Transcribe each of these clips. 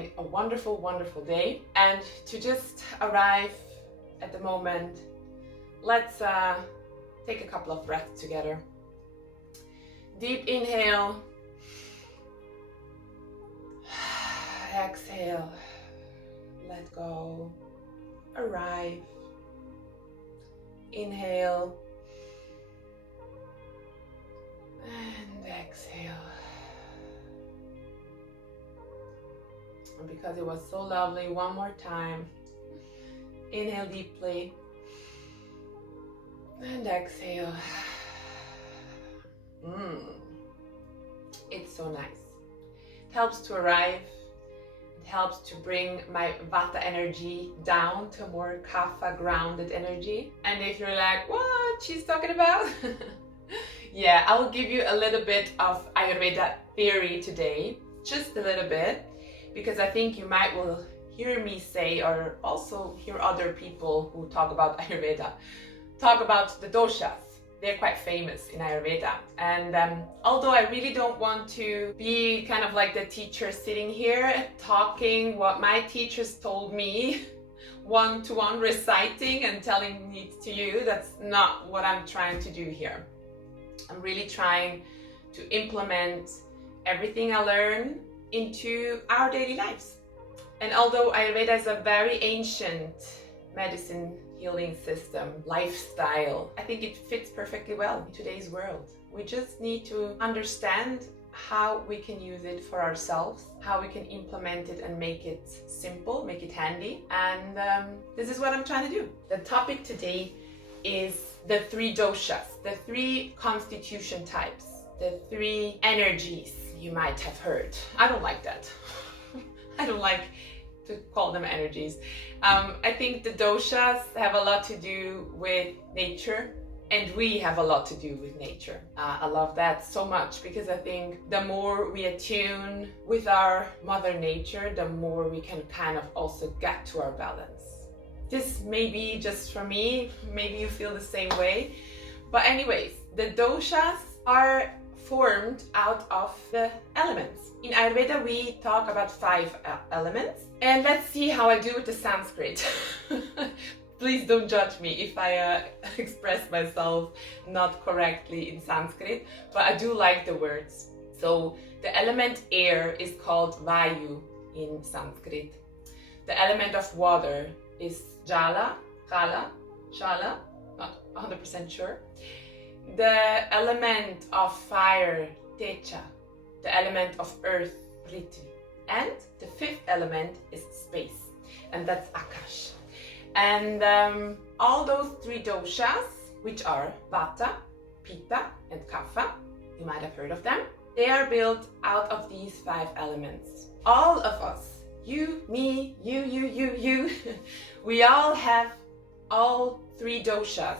having a wonderful, wonderful day. And to just arrive at the moment, let's take a couple of breaths together. Deep inhale. Exhale. Let go. Arrive. Inhale. And exhale. And because it was so lovely, one more time. Inhale deeply. And exhale. It's so nice. It helps to arrive. It helps to bring my Vata energy down to a more Kapha grounded energy. And if you're like, what she's talking about? Yeah, I will give you a little bit of Ayurveda theory today, just a little bit, because I think you might will hear me say, or also hear other people who talk about Ayurveda, talk about the doshas. They're quite famous in Ayurveda. And although I really don't want to be kind of like the teacher sitting here talking what my teachers told me, one-to-one reciting and telling it to you, that's not what I'm trying to do here. I'm really trying to implement everything I learn into our daily lives. And although Ayurveda is a very ancient medicine healing system, lifestyle, I think it fits perfectly well in today's world. We just need to understand how we can use it for ourselves, how we can implement it and make it simple, make it handy. And this is what I'm trying to do. The topic today is the 3 doshas, the 3 constitution types, the 3 energies you might have heard. I don't like that. I don't like to call them energies. I think the doshas have a lot to do with nature, and we have a lot to do with nature. I love that so much, because I think the more we attune with our mother nature, the more we can kind of also get to our balance. This may be just for me, maybe you feel the same way. But anyways, the doshas are formed out of the elements. In Ayurveda, we talk about 5 elements. And let's see how I do with the Sanskrit. Please don't judge me if I express myself not correctly in Sanskrit, but I do like the words. So the element air is called Vayu in Sanskrit. The element of water is Jala, Kala, Shala, not 100% sure. The element of fire, Techa. The element of earth, Prithvi. And the 5th element is space, and that's Akash. And all those 3 doshas, which are Vata, Pitta and Kapha, you might have heard of them, they are built out of these 5 elements. All of us, you, me, you, we all have all 3 doshas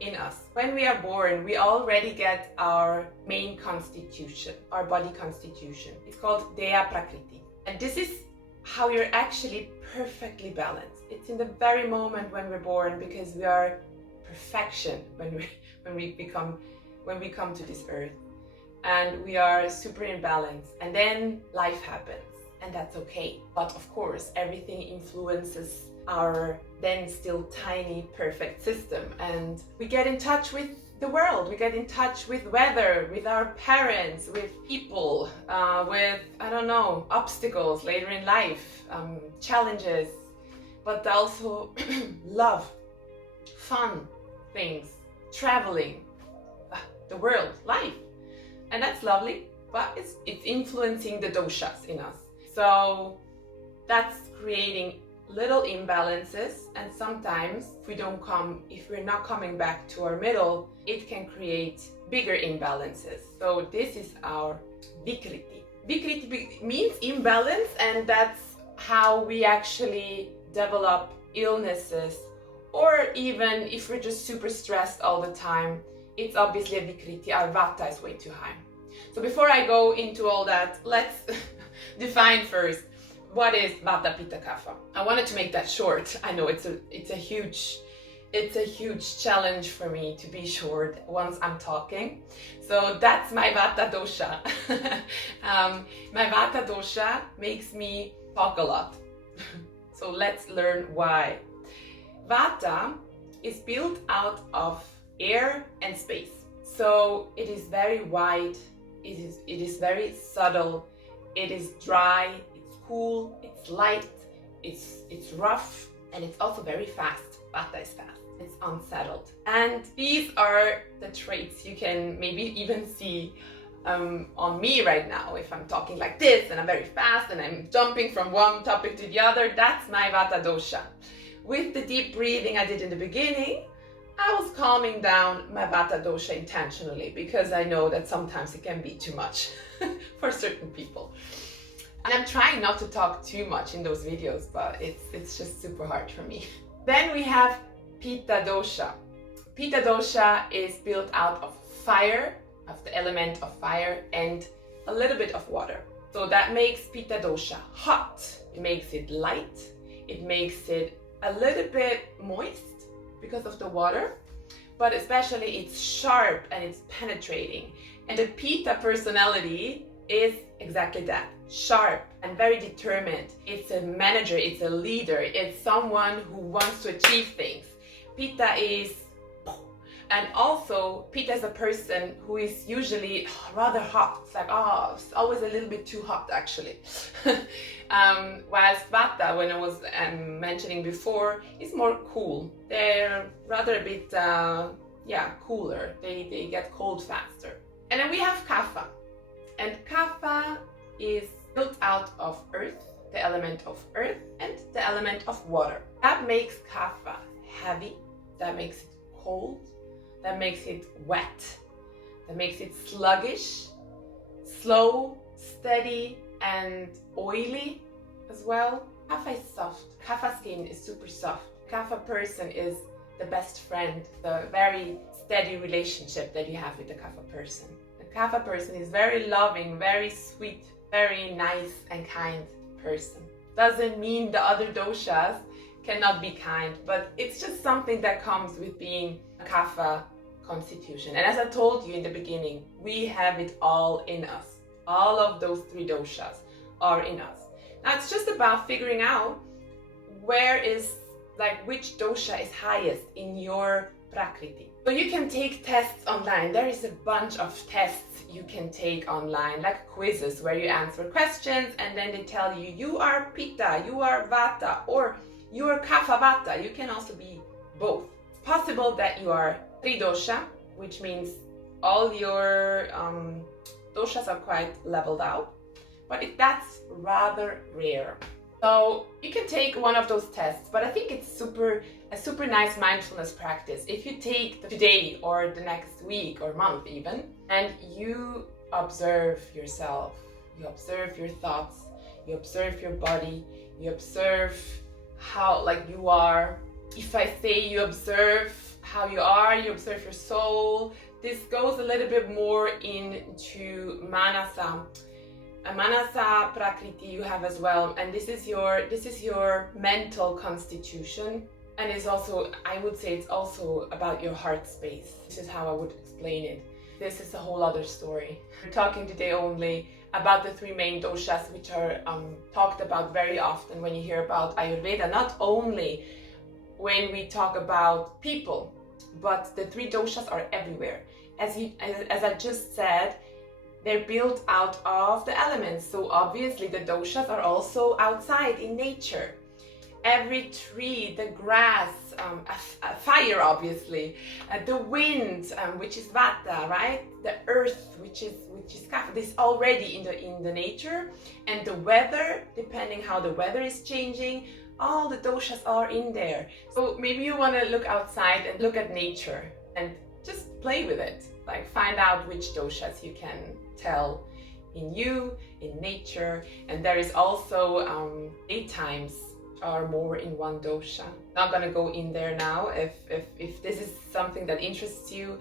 in us. When we are born, we already get our main constitution, our body constitution. It's called Deha Prakriti. And this is how you're actually perfectly balanced. It's in the very moment when we're born, because we are perfection when we come to this earth. And we are super in balance. And then life happens, and that's okay. But of course, everything influences our then still tiny perfect system, and we get in touch with the world, we get in touch with weather, with our parents, with people, with, I don't know, obstacles later in life, challenges, but also love, fun things, traveling, the world, life. And that's lovely, but it's influencing the doshas in us. So that's creating little imbalances, and sometimes if we're not coming back to our middle, it can create bigger imbalances. So this is our Vikriti. Vikriti means imbalance, and that's how we actually develop illnesses, or even if we're just super stressed all the time, it's obviously a Vikriti. Our Vata is way too high. So before I go into all that, let's define first, what is Vata, Pitta, Kapha? I wanted to make that short. I know it's a huge It's a huge challenge for me to be short once I'm talking. So that's my Vata Dosha. My Vata Dosha makes me talk a lot. So let's learn why. Vata is built out of air and space. So it is very wide, it is very subtle, it is dry, it's cool, it's light, it's rough, and it's also very fast. Vata is fast. It's unsettled. And these are the traits you can maybe even see on me right now. If I'm talking like this and I'm very fast and I'm jumping from one topic to the other, that's my Vata Dosha. With the deep breathing I did in the beginning, I was calming down my Vata Dosha intentionally because I know that sometimes it can be too much for certain people. And I'm trying not to talk too much in those videos, but it's just super hard for me. Then we have Pitta Dosha. Pitta Dosha is built out of fire, of the element of fire, and a little bit of water. So that makes Pitta Dosha hot. It makes it light. It makes it a little bit moist because of the water, but especially it's sharp and it's penetrating. And the Pitta personality is exactly that. Sharp and very determined. It's a manager, it's a leader, it's someone who wants to achieve things. Pitta is, and also Pitta is a person who is usually rather hot. It's like, oh, it's always a little bit too hot actually. Whilst Vata, when I was mentioning before, is more cool. They're rather a bit, cooler. They get cold faster. And then we have Kapha. And Kapha is built out of earth, the element of earth, and the element of water. That makes Kapha heavy, that makes it cold, that makes it wet, that makes it sluggish, slow, steady, and oily as well. Kapha is soft. Kapha skin is super soft. Kapha person is the best friend, the very steady relationship that you have with the Kapha person. The Kapha person is very loving, very sweet, very nice and kind person. Doesn't mean the other doshas cannot be kind, but it's just something that comes with being a Kapha constitution. And as I told you in the beginning, we have it all in us. All of those three doshas are in us. Now it's just about figuring out which dosha is highest in your Prakriti. So you can take tests online. There is a bunch of tests you can take online, like quizzes where you answer questions and then they tell you, you are Pitta, you are Vata, or you are Kapha Vata. You can also be both. It's possible that you are Tridosha, which means all your doshas are quite leveled out, but that's rather rare. So you can take one of those tests, but I think it's a super nice mindfulness practice. If you take today or the next week or month even, and you observe yourself, you observe your thoughts, you observe your body, you observe how you are. If I say you observe how you are, you observe your soul. This goes a little bit more into Manasa. A Manasa Prakriti you have as well, and this is your mental constitution, and it's also, I would say, it's also about your heart space. This is how I would explain it. This is a whole other story. We're talking today only about the three main doshas, which are talked about very often when you hear about Ayurveda, not only when we talk about people, but the three doshas are everywhere. As I just said, they're built out of the elements, so obviously the doshas are also outside in nature. Every tree, the grass, fire obviously, the wind, which is Vata, right? The earth, which is Kapha. This is already in the nature, and the weather, depending how the weather is changing, all the doshas are in there. So maybe you want to look outside and look at nature and just play with it. Like find out which doshas you can tell in you, in nature, and there is also daytimes are more in one dosha. Not gonna go in there now. If this is something that interests you,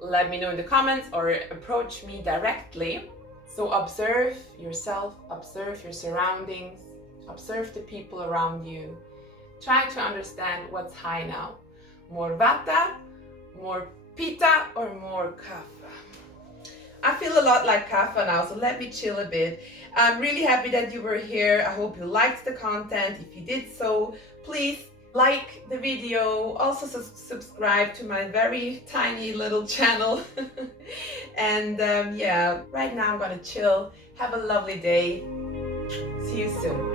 let me know in the comments or approach me directly. So observe yourself, observe your surroundings, observe the people around you. Try to understand what's high now. More Vata, more Pitta, or more Kapha? I feel a lot like Kapha now, so let me chill a bit. I'm really happy that you were here. I hope you liked the content. If you did so, please like the video. Also subscribe to my very tiny little channel. And yeah, right now I'm gonna chill. Have a lovely day. See you soon.